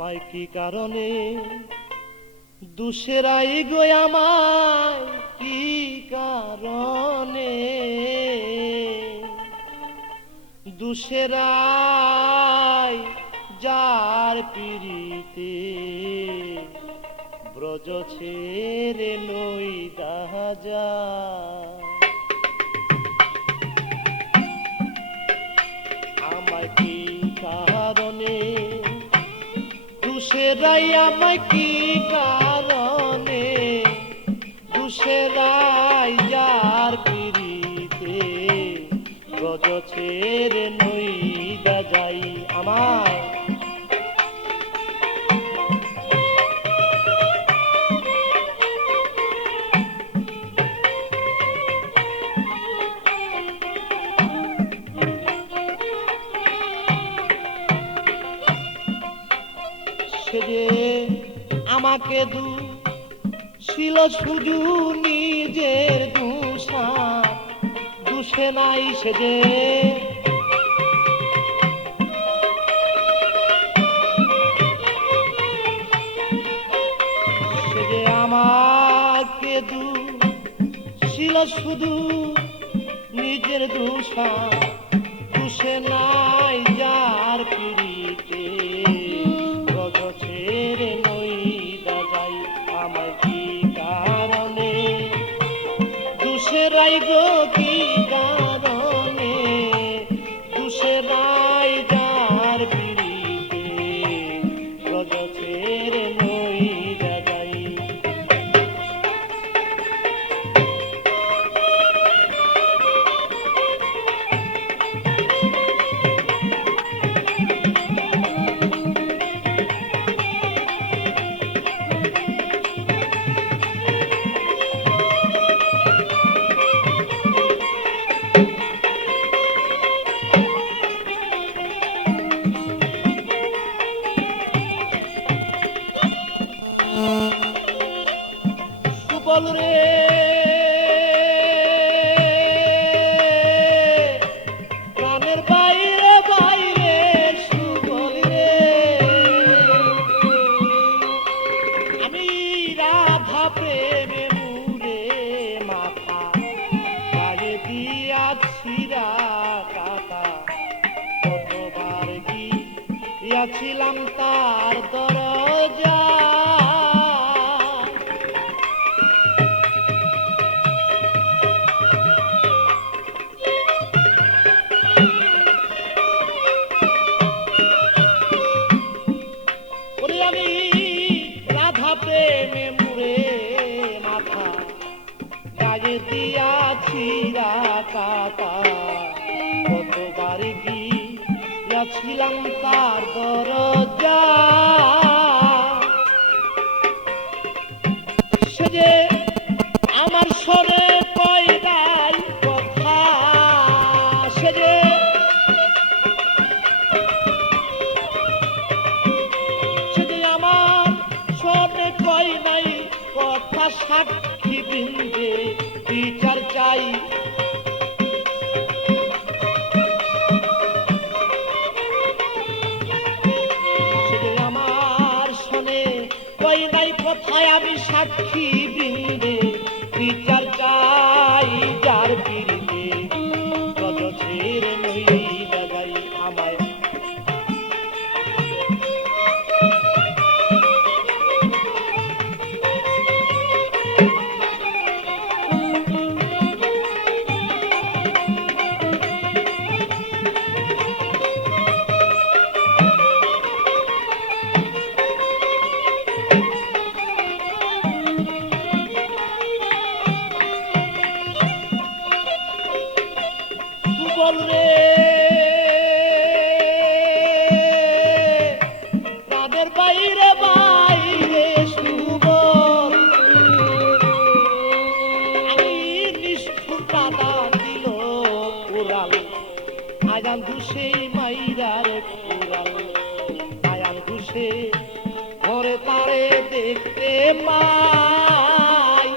আমায় কি কারণে দুসেরাই গো আমায় কি কারণে দুসেরাই যার পিরিতে ব্রজ ছেড়ে নই দাজা আমায় কি কারণে দুসেরাই আমায় কি কারণে দুসেরাই যার পিরিতে ব্রজ ছেড়ে নই দাজাই আমায় সেজে আমাকে ছিল শুধু নিজের দুষা দুষে নাই সেজে সেজে আমাকে ছিল শুধু নিজের দুষা দুষে নাই যার পিড়িতে ছেড়ে নই দাজাই আমায় কি কারণে দুসেরাই গো কি কারণে দুসেরাই যার পিড়িতে ব্রজ ছেড়ে নই দাজাই সুবল রে প্রাণের বাইরে বাইরে সুবল রে আমি রাধা প্রেমে মুরে মাথা গায়ে দিয়াছি কাকা কতবার গিয়াছিলাম তার দরজা প্রেমে মুরে মাথা গায়ে দিয়াছি কাকা কতবার গিয়াছিলাম তার দরজা সে যে আমার সরে পয়দাই কথা সে যে কই নাই কথা সাক্ষী বিন্দে বিচার চাই আমার শোনে কই নাই কথায় আমি সাক্ষী বিন্দে বিচার চাই যার পিড়িতে ব্রজ ছেড়ে নই দাজাই আমায় রে তাদের বাইরে বাইরে সুবল আমি নিষ্ঠুর কাদা দিল উড়াল আয়ান দুষে মাইরার উড়াল আয়ান দুষে ঘরে তারে দেখতে পাই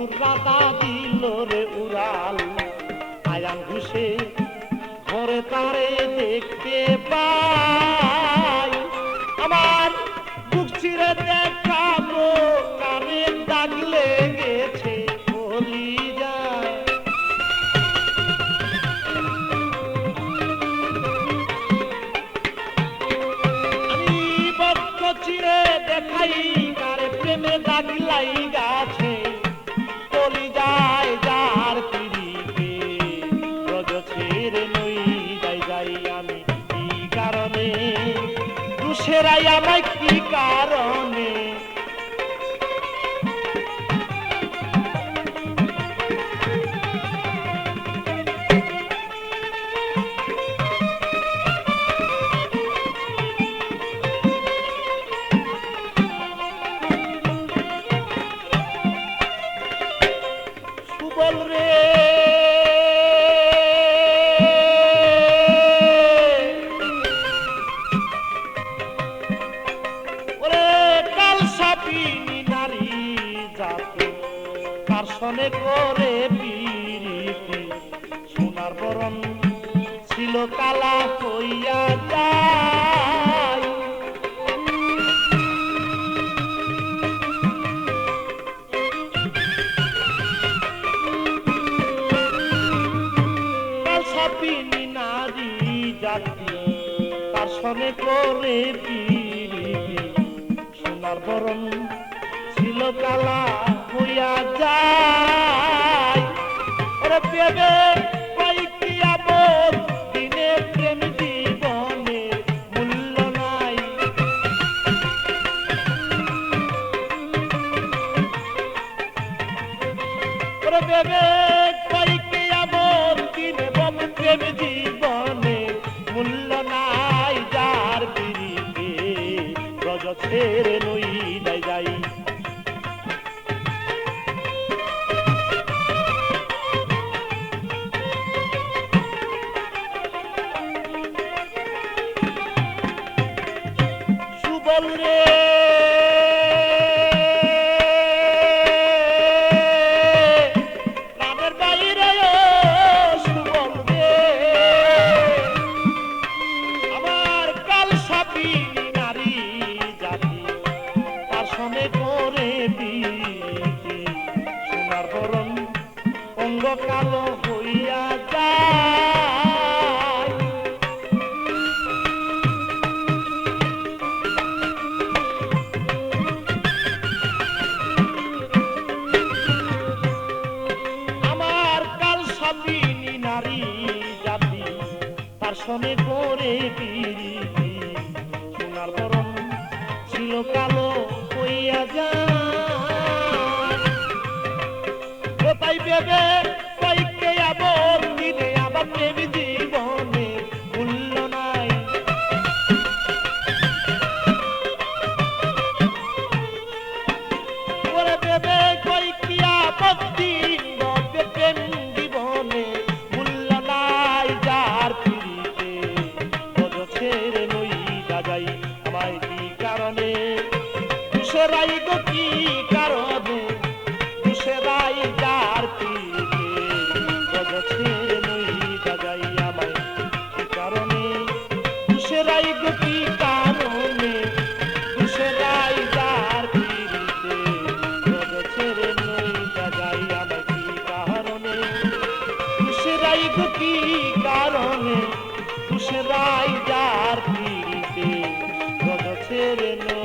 বন্ধুর রাধা দিল রে উড়াল আয়ান ঘুষে ঘরে তারে দেখতে পাই আমার বুক চিরে দেখাবো কানে দাগ লেগেছে বলি যায় আমি বক্ষ চিরে দেখাই কারে প্রেমে দাগ লাইগাছে বলি যায় যার পিড়িতে রজ ছেড়ে নই যাই যাই আমি কি কারণে দুসেরাই আমায় কি কারণে সুবল রে সনে করে পিরিতি সোনার বরণ ছিল কালা হইয়া যায় কাল সাপিনী নারী জাতি তার সনে করে পিরিতি সোনার বরণ ছিল কালা হইয়া যায় ওরে পেবে কয়েকটি আমল দিনে প্রেম জীবনে মূল্য নাই ওরে পেবে কয়েকটি আমল দিনে প্রেম জীবনে মূল্য নাই যার পিড়িতে রজ ছেড়ে নই যাই যাই সুবল রে প্রাণের বাইরে সুবল রে আমার কাল সাপিনী নারী জাতি তার সঙ্গে করে পিরিতি সোনার বরণ অঙ্গ কালো হইয়া যায় নারী জাতি তার সনে করে পিরিতি সোনার বরণ ছিল কালো হইয়া যায় তাই ভেবে কয়েককে আবার দিনে আবার প্রেম জীবনে মূল্য নাই ওরে ভেবে কয়েকটি আপত্তি প্রেম জীবনে আমায় কি কারণে দুসেরাই গো কি কারণে দুসেরাই যার পিড়িতে রজ ছেড়ে নই যাই আমায় কি কারণে দুসেরাই গো কি কারণে দুসেরাই যার পিড়িতে রজ ছেড়ে নই যাই আমায় কি কারণে দুসেরাই গো কি কারণে দুসেরাই যার পিড়িতে রজ ছেড়ে নই